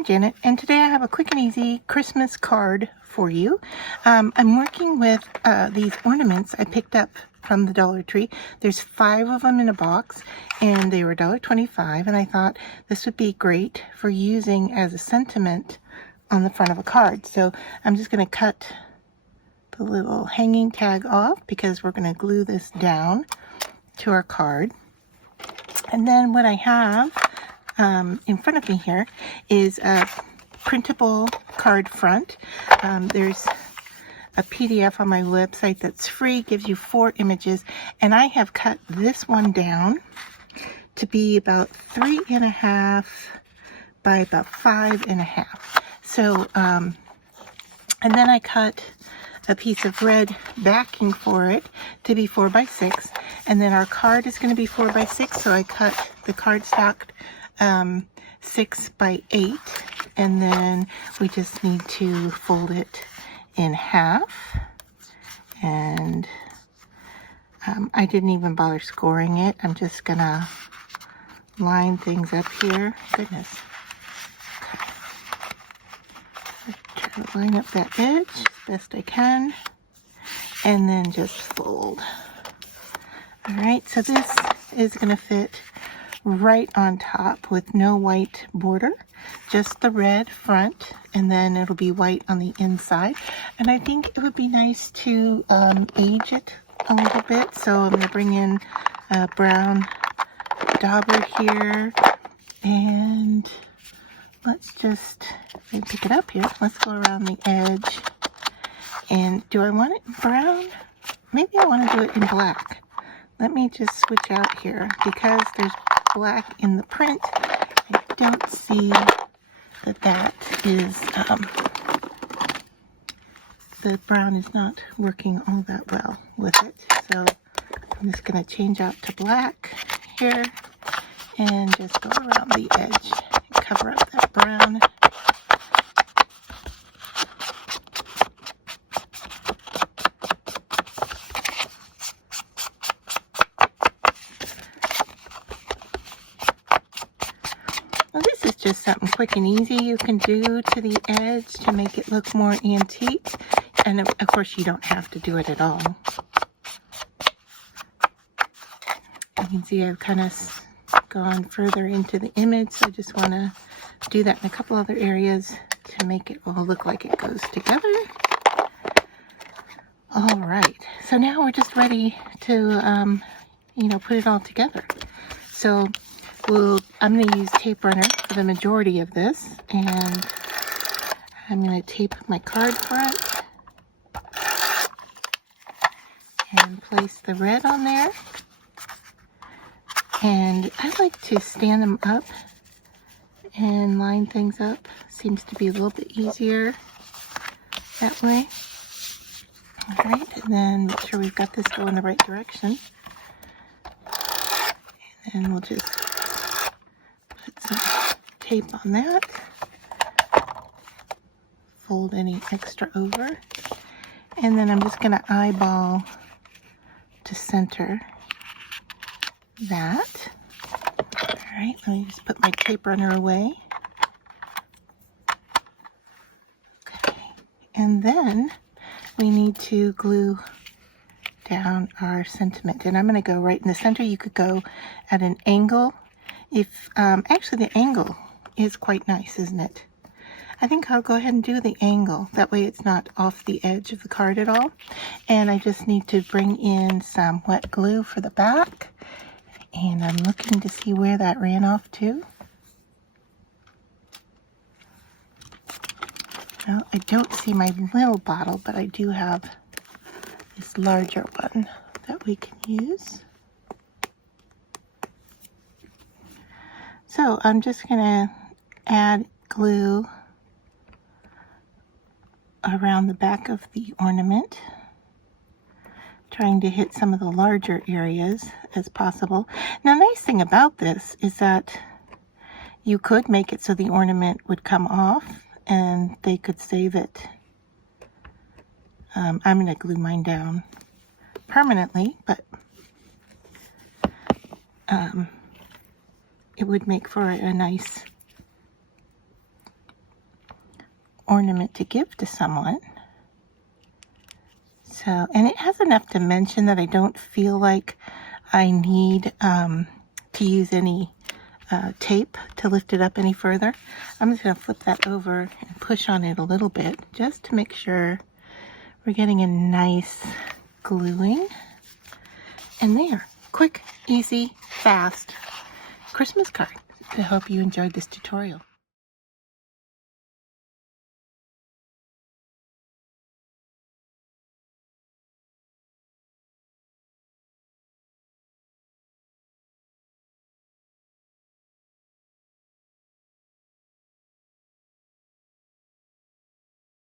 I'm Janet, and today I have a quick and easy Christmas card for you. I'm working with these ornaments I picked up from the Dollar Tree. There's 5 of them in a box, and they were $1.25, and I thought this would be great for using as a sentiment on the front of a card. So I'm just going to cut the little hanging tag off because we're going to glue this down to our card. And then what I have in front of me here is a printable card front. There's a PDF on my website that's free, gives you 4 images, and I have cut this one down to be about 3.5 by about 5.5. So, and then I cut a piece of red backing for it to be 4 by 6, and then our card is going to be 4 by 6, so I cut the cardstock 6 by 8, and then we just need to fold it in half. And I didn't even bother scoring it. I'm just gonna line things up here. Goodness. Okay. Try to line up that edge as best I can, and then just fold. All right, so this is gonna fit right on top with no white border, just the red front, and then it'll be white on the inside. And I think it would be nice to age it a little bit, so I'm going to bring in a brown dauber here, and let's just pick it up here. Let's go around the edge. And do I want it in brown? Maybe I want to do it in black. Let me just switch out here because there's black in the print. I don't see that is the brown is not working all that well with it, so I'm just going to change out to black here and just go around the edge and cover up that brown. Just something quick and easy you can do to the edge to make it look more antique, and of course you don't have to do it at all. You can see I've kind of gone further into the image, so I just want to do that in a couple other areas to make it all look like it goes together. All right, so now we're just ready to put it all together. So I'm going to use tape runner for the majority of this, and I'm going to tape my card front and place the red on there. And I like to stand them up and line things up. Seems to be a little bit easier that way. All right, and then make sure we've got this going the right direction. And then we'll just put some tape on that, fold any extra over, and then I'm just going to eyeball to center that. All right, let me just put my tape runner away. Okay, and then we need to glue down our sentiment, and I'm going to go right in the center. You could go at an angle. If actually the angle is quite nice, isn't it? I think I'll go ahead and do the angle. That way it's not off the edge of the card at all. And I just need to bring in some wet glue for the back. And I'm looking to see where that ran off to. Well, I don't see my little bottle, but I do have this larger one that we can use. So I'm just going to add glue around the back of the ornament, trying to hit some of the larger areas as possible. Now, the nice thing about this is that you could make it so the ornament would come off and they could save it. I'm going to glue mine down permanently, but it would make for a nice ornament to give to someone. So, and it has enough dimension that I don't feel like I need to use any tape to lift it up any further. I'm just going to flip that over and push on it a little bit just to make sure we're getting a nice gluing. And there, quick, easy, fast Christmas card. I hope you enjoyed this tutorial.